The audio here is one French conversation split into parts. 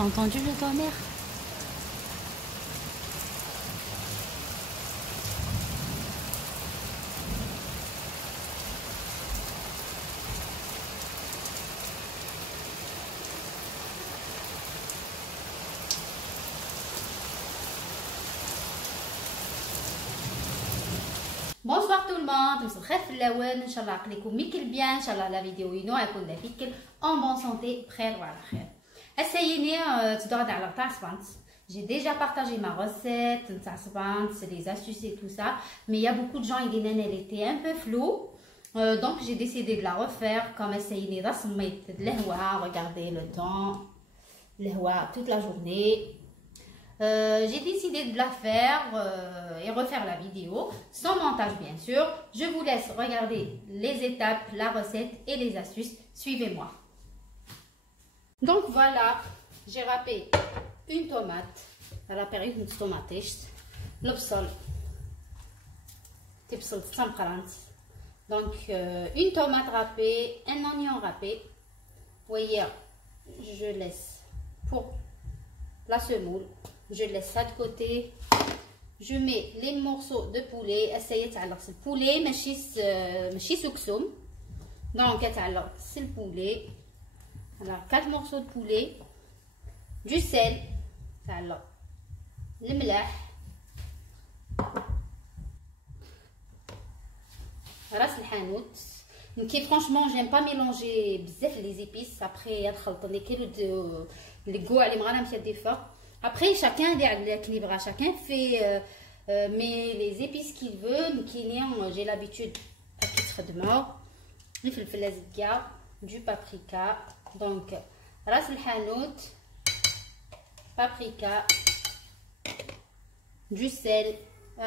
T'as entendu le tonnerre? Bonsoir tout le monde, مساء الخير في اللون. ان شاء الله عقلكم ميكل بيان. ان شاء الله لا فيديو ينو يكون لافيكل en bonne santé بخير وعلى خير. هسايني تدور على تاع سبانت. J'ai déjà partagé ma recette تاع سبانت, les astuces et tout ça, mais il y a beaucoup de gens qui disent qu'elle était un peu floue. Donc j'ai décidé de la refaire comme هسايني دا صميت الهواء. Regardez le temps, الهواء toute la journée. J'ai décidé de la faire et refaire la vidéo, sans montage bien sûr. Je vous laisse regarder les étapes, la recette et les astuces. Suivez-moi. Donc voilà, j'ai râpé une tomate. À la période de tomate, l'obsol, donc une tomate râpée, un oignon râpé. Vous voyez, je laisse pour la semoule. Je laisse ça de côté. Je mets les morceaux de poulet. Essayez de le poulet, ماشي سكسوم. Donc c'est le poulet. Alors 4 morceaux de poulet, du sel, alors le ملح, راس الحانوت. كي franchement j'aime pas mélanger بزاف les épices après يدخل كيلو الكوع اللي مغانا مشى ديفا. Après, chacun chacun fait mais les épices qu'il veut. J'ai l'habitude de mort, du paprika, donc ras el hanout, paprika, du sel.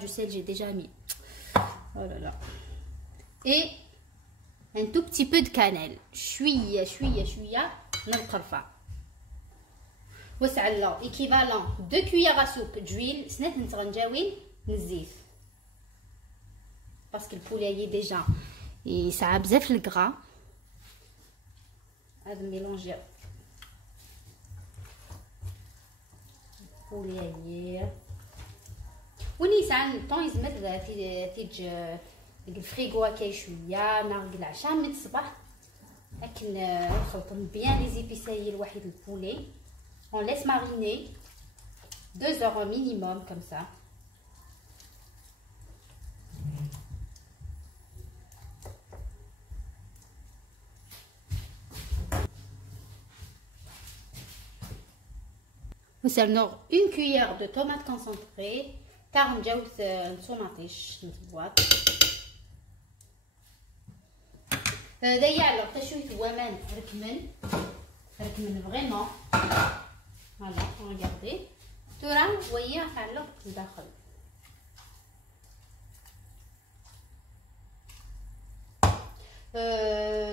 Du sel j'ai déjà mis. Oh là là. Et un tout petit peu de cannelle. شوية وسعلا équivalent 2 cuillères à soupe d'huile. سنات نتغنجاوين نزيف parce que le poulet est déjà et ça a بزاف الغرا. هذا ميلونجي poulet وني ساعات الطون يزمد تيج الفريغو هكا شويه ناقل العشاء من الصباح. لكن نخلطهم بيان لي زيبيساي الوحيد البولي. On laisse mariner 2 heures au minimum comme ça. Vous allez une cuillère de tomate concentrée. car نجاوز نصوماطيش نتبواط. دايا تشويه وامان ركمن vraiment. Voilà, regardez. ترى ويا فعلو الداخل.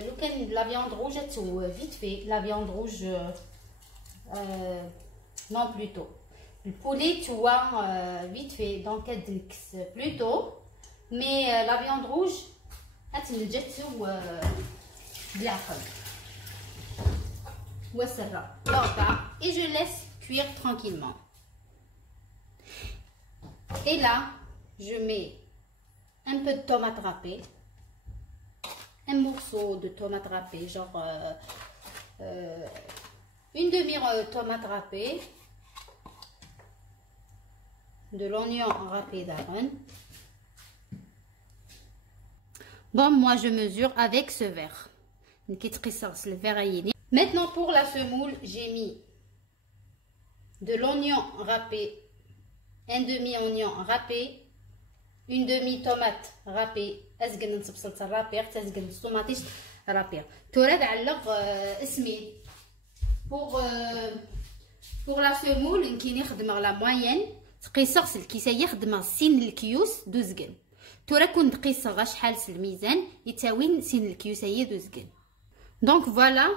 لو كان لا viande rouge تو vite fait. La viande rouge non plutôt. Le poulet tu vois vite fait donc elle plutôt. Mais la viande rouge هتنجتو بالعقل. Et je laisse cuire tranquillement. Et là, je mets un peu de tomate râpée, un morceau de tomate râpée, genre une demi-tomate râpée, de l'oignon râpé d'Aaron. Bon, moi je mesure avec ce verre. Le verre à yéni. Maintenant pour la semoule, j'ai mis de l'oignon râpé, un demi-oignon râpé, une demi-tomate râpée. أزقن نصبصلت الرابير تزقن الطوماطيش رابير. تورد علق اسمي. Pour la semoule كي نخدم على moyenne تقيسغ الكيسه يخدم سين الكيوس دوزقن. تورا كون تقيسغ شحال الميزان يتساوي سين الكيوس هي دوزقن. Donc voilà.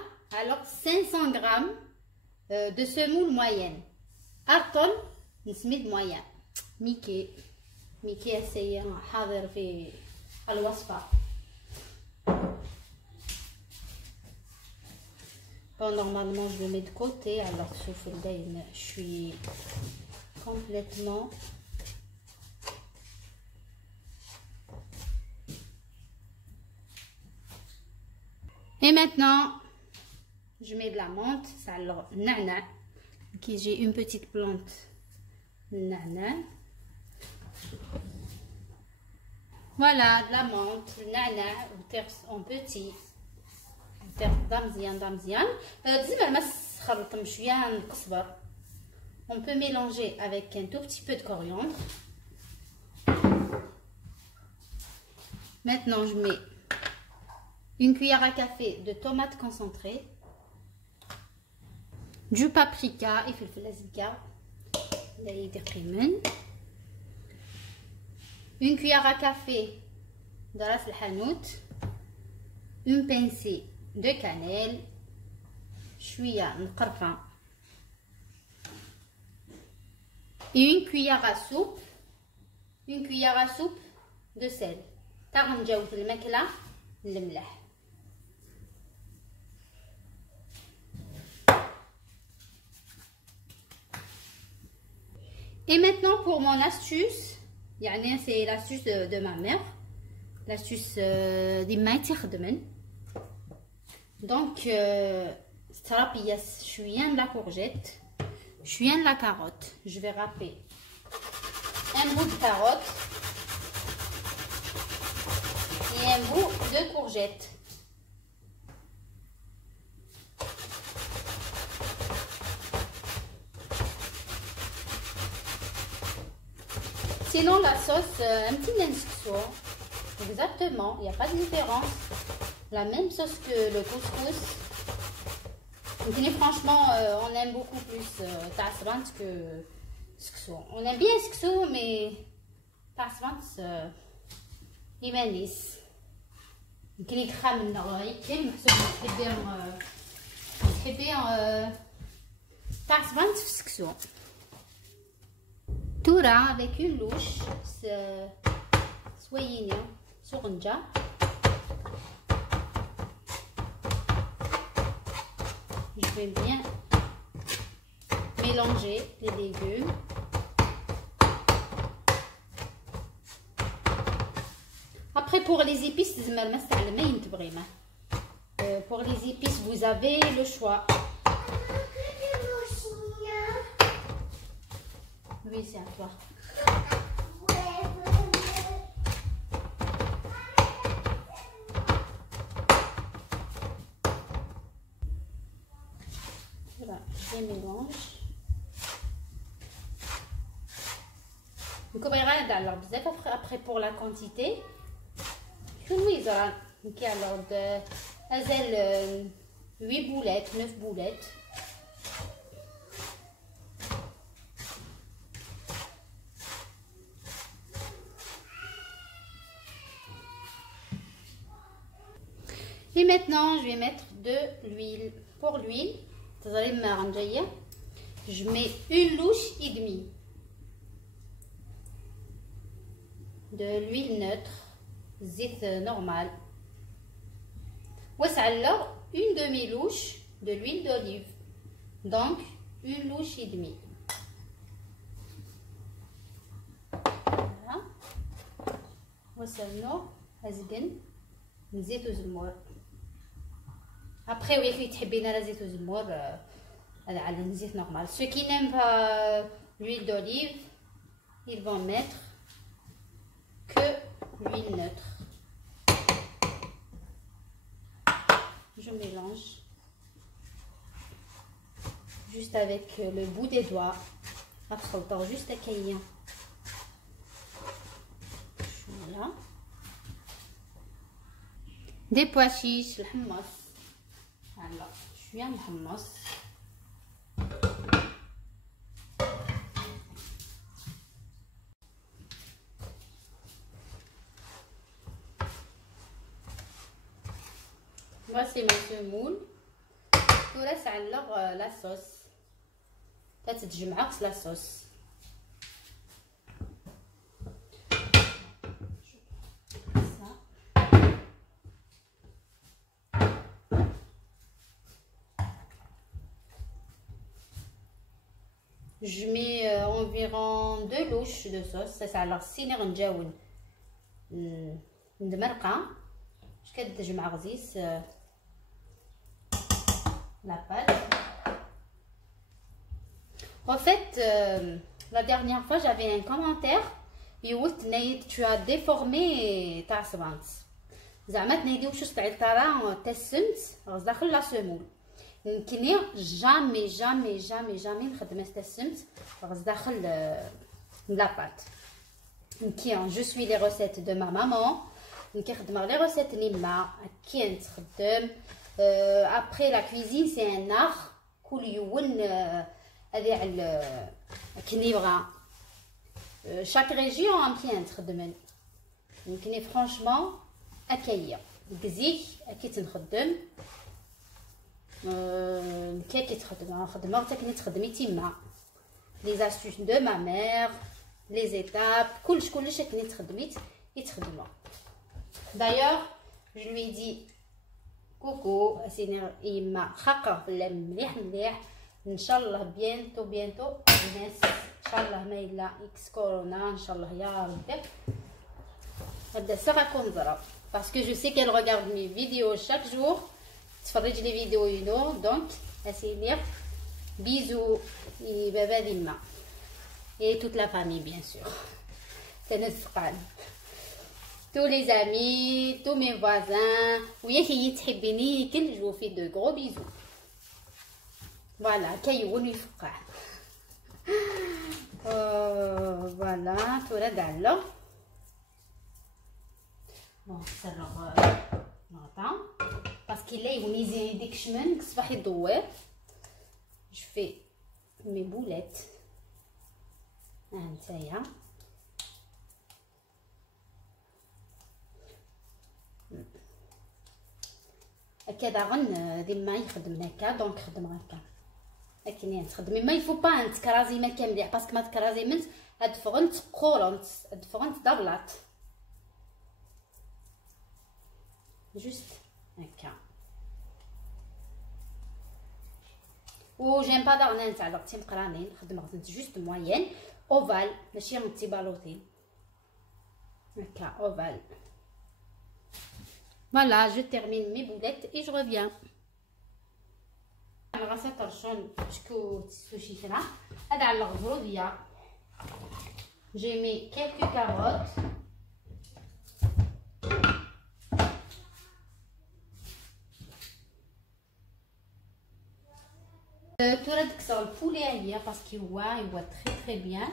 Alors 500 grammes de semoule moyenne. Arton نسميد moyen. ميكي هسه حاضر في الوصفة. Bon, normalement, je le mets de côté. Alors, sauf le dain, je suis complètement. Et maintenant, je mets de la menthe. C'est alors nana. Qui j'ai une petite plante nana. Voilà, de la menthe, nana, en petit. On peut mélanger avec un tout petit peu de coriandre. Maintenant, je mets une cuillère à café de tomates concentrées, du paprika et فلفل أزرق une cuillère à café de ras الحانوت, une pincée de cannelle, شوية من قرفة et une cuillère à soupe de sel. تا غنجاوز الماكلة الملح. Et maintenant pour mon astuce, c'est l'astuce de ma mère, l'astuce دي ما تخدمن. Donc je viens de la courgette, je viens de la carotte. Je vais râper un bout de carotte et un bout de courgette. Sinon la sauce, un petit nesquik, exactement, il n'y a pas de différence. La même sauce que le couscous. Mais franchement, on aime beaucoup plus tasbant que skso. On aime bien skso, mais tasbant, يمانيس. يمكن يكخا منه يمكن محسوب تحبي tasbant في skso. Toura avec une louche, soyez souranja. Je vais bien mélanger les légumes. Après pour les épices, pour les épices vous avez le choix. Oui, c'est à toi. Voilà, je mélange. Donc, alors, après pour la quantité, je vais alors de 8 boulettes, 9 boulettes. Et maintenant, je vais mettre de l'huile. Pour l'huile, je mets une louche et demie de l'huile neutre, zit normal. Alors, une demi-louche de l'huile d'olive. Donc, une louche et demie. Voilà. نزيت وزمور. Après, oui, si tu veux la zit وزمور, على نزيت normal. Ceux qui n'aiment pas l'huile d'olive, ils vont mettre que l'huile neutre. Je mélange juste avec le bout des doigts. Après, on juste à caillant. Voilà. Des pois chiches, le hummus. Alors, je suis un hummus. Voici ma semoule. Tout là, c'est alors la sauce. Peut-être que je mixe la sauce. je mets environ 2 louches de sauce. Ça alors سيني غنجاون ندمرقها باش كتجمع غزيس la pâte. En fait, la dernière fois j'avais un commentaire. يقولت نايد tu as déformé تاع صبانت. زعما تنايدي واش طلعت ترى تسمت غاز داخل لا سمول. يمكنني جامي جامي جامي جامي نخدم تسمت غاز داخل لا بات. يمكن جو سوي لي ريسيت دو ما مامون. يمكن خدمه لي ريسيت نيما كي نخدم. Après la cuisine c'est un art كل يوم هذه على كنيبغا chaque région a كي تخدم يمكن فرانشمون اكايا كزيك كي تنخدم كي تخدم خدمه حتى كي تخدمي تما لي زاستوس دو ما مير لي زيتاب كلش كي تخدمي يتخدموا. D'ailleurs je lui ai dit كوكو اسيني يما خاقه في مليح مليح ان شاء الله بيانتو الناس ان شاء الله ما الا اكس كورونا ان شاء الله يا ربي هذا سراكم ضرب باسكو جو سي qu'elle regarde mes vidéos chaque jour تفرج لي فيديو ينو دونك اسيني بيزو بابا ديما et toute la famille bien sûr c'est notre famille. Tous les amis, tous mes voisins. Oui, qui تحبيني كل جو في de gros bisous. Voilà, كيون يفقع. Voilà, tout là دالو. Bon, ça alors نعطى باسكو لا يونيزي ديك شمن صباح يدور. Je fais mes boulettes. هانتايا. هكذا غن ديما يخدم هكا دونك خدم هكا لكن تخدمي ما يفو با تكرازي ما كامل باسكو ما تكرازي منت هاد فرنت قورنت هاد فرنت دبلات جوست هكا و جيم با دارنا تاع لقتي مقرانين نخدم غزنت جوست موين اوفال ماشي متي بالوطين هكا اوفال. Voilà, je termine mes boulettes et je reviens. Alors, ça torchonne jusqu'au sushi là. Alors, je reviens. J'ai mis quelques carottes. Tout le texor le poulet hier parce qu'il voit très bien.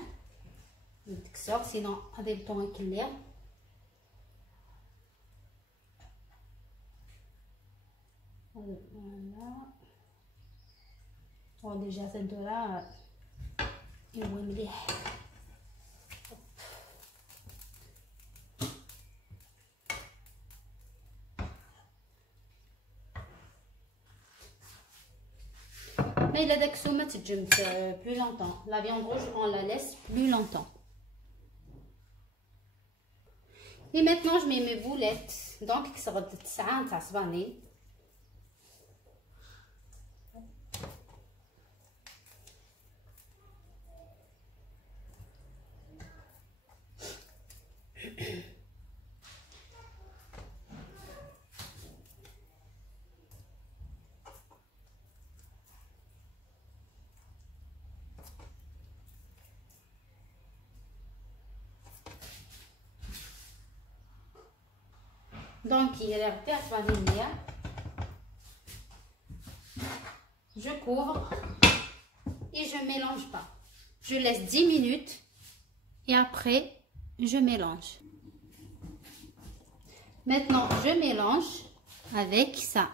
Le texor, sinon avec le temps clair. Voilà. Bon, déjà cette là il est مليح. Mais la daxoma تجمد plus longtemps. La viande rouge on la laisse plus longtemps. Et maintenant je mets mes boulettes. Donc كسرت 9 تاع صبانين. Donc il est resté à vanille. Je couvre et je mélange pas. Je laisse 10 minutes et après je mélange. Maintenant je mélange avec ça.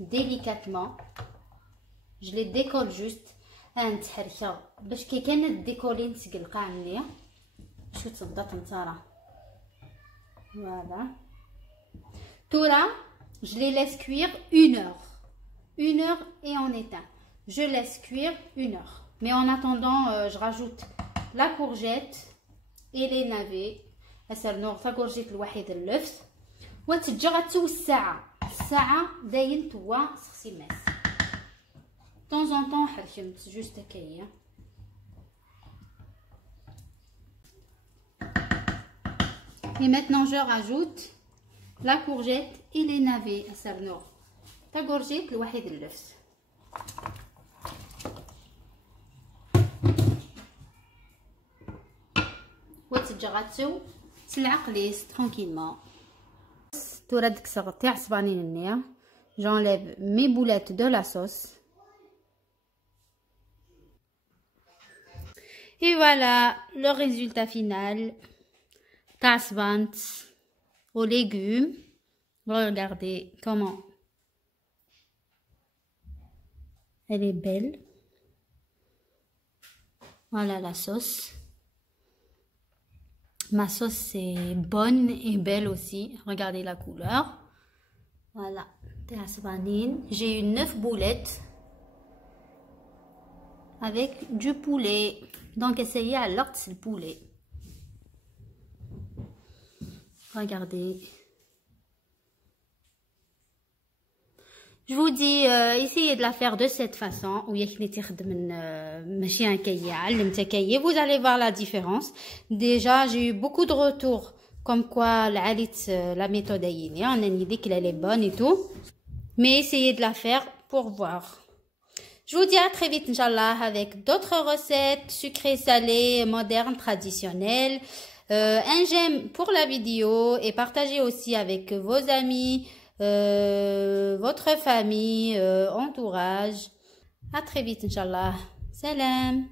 Délicatement. Je les décolle juste. باش كي كانت ديكولين تسقل قاع مليح شو تصدت نتارا. Voilà. Tout là, je les laisse cuire 1 heure. 1 heure et on éteint. Je laisse cuire 1 heure. Mais en attendant, je rajoute la courgette et les navets. هسه نغطى كورجيت الوحيد اللفت وتجي غتسوي الساعة داين توا سخسي الماس. temps en temps حركمت juste هكايا. Et maintenant je rajoute la courgette et les navets à sarno. Ta courgette الوحيد اللفس. وتجغاتو تلعقليس tranquillement. تورد كسر تاع صبانين النيا. J'enlève mes boulettes de la sauce. Et voilà le résultat final. Tasbant aux légumes. Regardez comment elle est belle. Voilà la sauce. Ma sauce est bonne et belle aussi. Regardez la couleur. Voilà. J'ai eu 9 boulettes avec du poulet. Donc essayez à l'ordre le poulet. Regardez. Je vous dis, essayez de la faire de cette façon. Vous allez voir la différence. Déjà, j'ai eu beaucoup de retours comme quoi la méthode Ayini. On a une idée qu'elle est bonne et tout. Mais essayez de la faire pour voir. Je vous dis à très vite, Inch'Allah, avec d'autres recettes sucrées, salées, modernes, traditionnelles. Un j'aime pour la vidéo et partagez aussi avec vos amis, votre famille, entourage. À très vite, Inch'Allah. Salam.